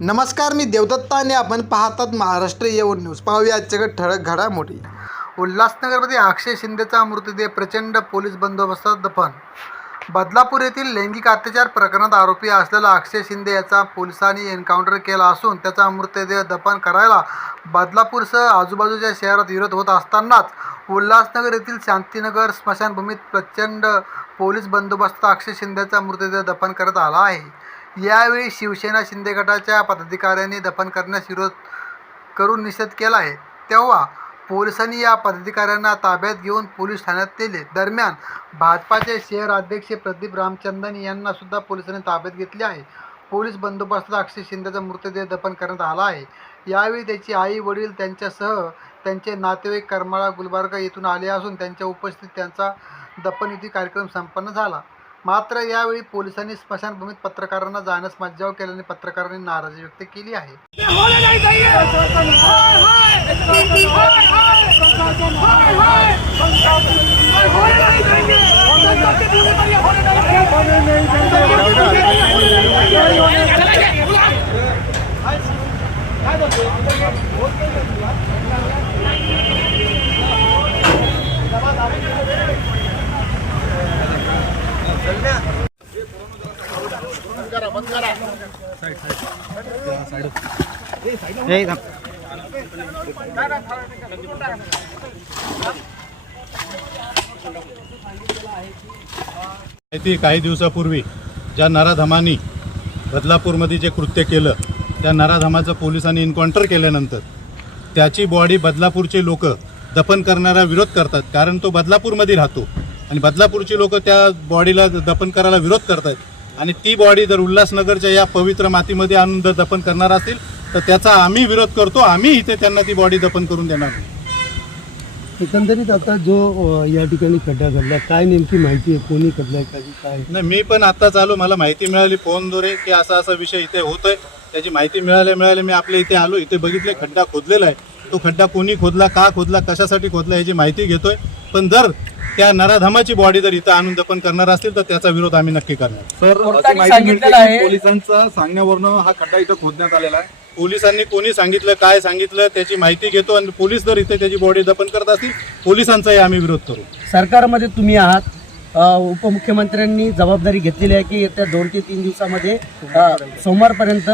नमस्कार मी देवदत्ता आणि आपण पाहतात महाराष्ट्र येऊन न्यूज. पाहूया आजच्या ठळक घडामोडी. उल्हासनगरमध्ये अक्षय शिंदेचा मृतदेह प्रचंड पोलीस बंदोबस्तात दफन. बदलापूर येथील लैंगिक अत्याचार प्रकरणात आरोपी असलेला अक्षय शिंदे याचा पोलिसांनी एन्काउंटर केला असून त्याचा मृतदेह दफन करायला बदलापूरसह आजूबाजूच्या शहरात विरोध होत असतानाच उल्हासनगर येथील शांतीनगर स्मशानभूमीत प्रचंड पोलीस बंदोबस्तात अक्षय शिंदेचा मृतदेह दफन करत आला आहे. यावेळी शिवसेना शिंदे गटाच्या पदाधिकाऱ्यांनी दफन करण्यास विरोध करून निषेध केला आहे. तेव्हा पोलिसांनी या पदाधिकाऱ्यांना ताब्यात घेऊन पोलीस ठाण्यात नेले. दरम्यान भाजपाचे शहर अध्यक्ष प्रदीप रामचंदन यांना सुद्धा पोलिसांनी ताब्यात घेतले आहे. पोलीस बंदोबस्तात अक्षय शिंदेचा मृतदेह दफन करण्यात आला आहे. यावेळी त्याची आई वडील त्यांच्यासह त्यांचे नातेवाईक करमाळा गुलबर्गा येथून आले असून त्यांच्या उपस्थितीत त्यांचा दफनविधी कार्यक्रम संपन्न झाला. मात्र यावेळी पोलिसांनी स्मशानभूमीत पत्रकारांना जाण्यास मज्जाव केल्याने पत्रकारांनी नाराजी व्यक्त केली आहे. होने नहीं चाहिए माहिती काही दिवसापूर्वी ज्या नराधमांनी बदलापूरमध्ये जे कृत्य केलं त्या नराधमाचं पोलिसांनी एन्काउंटर केल्यानंतर त्याची बॉडी बदलापूरचे लोक दफन करणारा विरोध करतात. कारण तो बदलापूरमध्ये राहतो. आणि बदलापूरची लोक त्या बॉडीला दफन करायला विरोध करतात. आणि ती बॉडी जर उल्हासनगरच्या या पवित्र मातीमध्ये आणून जर दफन करणार असतील तर त्याचा आम्ही विरोध करतो. आम्ही इथे त्यांना ती बॉडी दफन करून देणार नाही. एकंदरीत आता जो अ, या ठिकाणी खड्डा घडला काय नेमकी माहिती आहे? कोणी खडलाय काय काय नाही मी पण आत्ताच आलो. मला माहिती मिळाली फोनद्वारे की असा असा विषय इथे होतोय. त्याची माहिती मिळाल्या मिळाल्या मी आपल्या इथे आलो. इथे बघितले खड्डा खोदलेला आहे. तो खड्डा कोणी खोदला का खोदला कशासाठी खोदला याची माहिती घेतोय. पण जर त्या नराधमाची बॉडी जर इथं आणून दफन करणार असतील तर त्याचा विरोध आम्ही नक्की करणार. सर कोर्टाने अशी माहिती मिळते सांगितलेलं आहे- की पोलिसांचा सांगण्यावरनं हा खड्डा इथं खोदण्यात आलेला आहे? पोलिसांनी कोणी सांगितलं काय सांगितलं त्याची माहिती घेतो आणि पोलीस जर इथे त्याची बॉडी दफन करत असतील पोलिसांचाही आम्ही विरोध करू. सरकारमध्ये तुम्ही आहात. अ, उपमुख्यमंत्र्यांनी जबाबदारी घेतलेली आहे की येत्या दोन ते तीन दिवसामध्ये अ, सोमवारपर्यंत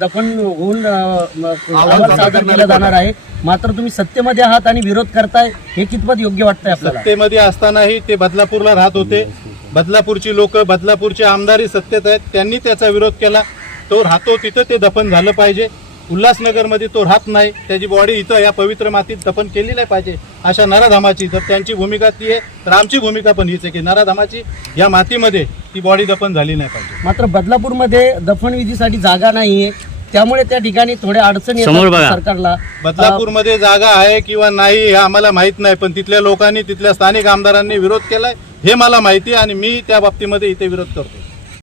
दफन होऊन सादर केला जाणार. आहे. मात्र तुम्ही सत्तेमध्ये आहात आणि विरोध करताय हे कितपत योग्य वाटतंय आपल्याला? सत्तेमध्ये असतानाही ते बदलापूरला राहत होते. बदलापूरची लोक बदलापूरचे आमदारही सत्तेत आहेत. त्यांनी त्याचा विरोध केला. तो राहतो तिथं ते दफन झालं पाहिजे. उल्हासनगरमध्ये तो राहत नाही. त्याची बॉडी इथं या पवित्र मातीत दफन केली नाही पाहिजे. अशा नराधामाची तर त्यांची भूमिका ती आहे तर आमची भूमिका पण हीच आहे की नराधामाची या मातीमध्ये ती बॉडी दफन झाली नाही पाहिजे. मात्र बदलापूरमध्ये दफनविधीसाठी जागा नाहीये. त्यामुळे त्या ठिकाणी थोड्या अडचणी येतात सरकारला. बदलापूरमध्ये जागा आहे किंवा नाही हे आम्हाला माहीत नाही पण तिथल्या लोकांनी तिथल्या स्थानिक आमदारांनी विरोध केलाय हे मला माहिती आहे आणि मी त्या बाबतीमध्ये इथे विरोध करतो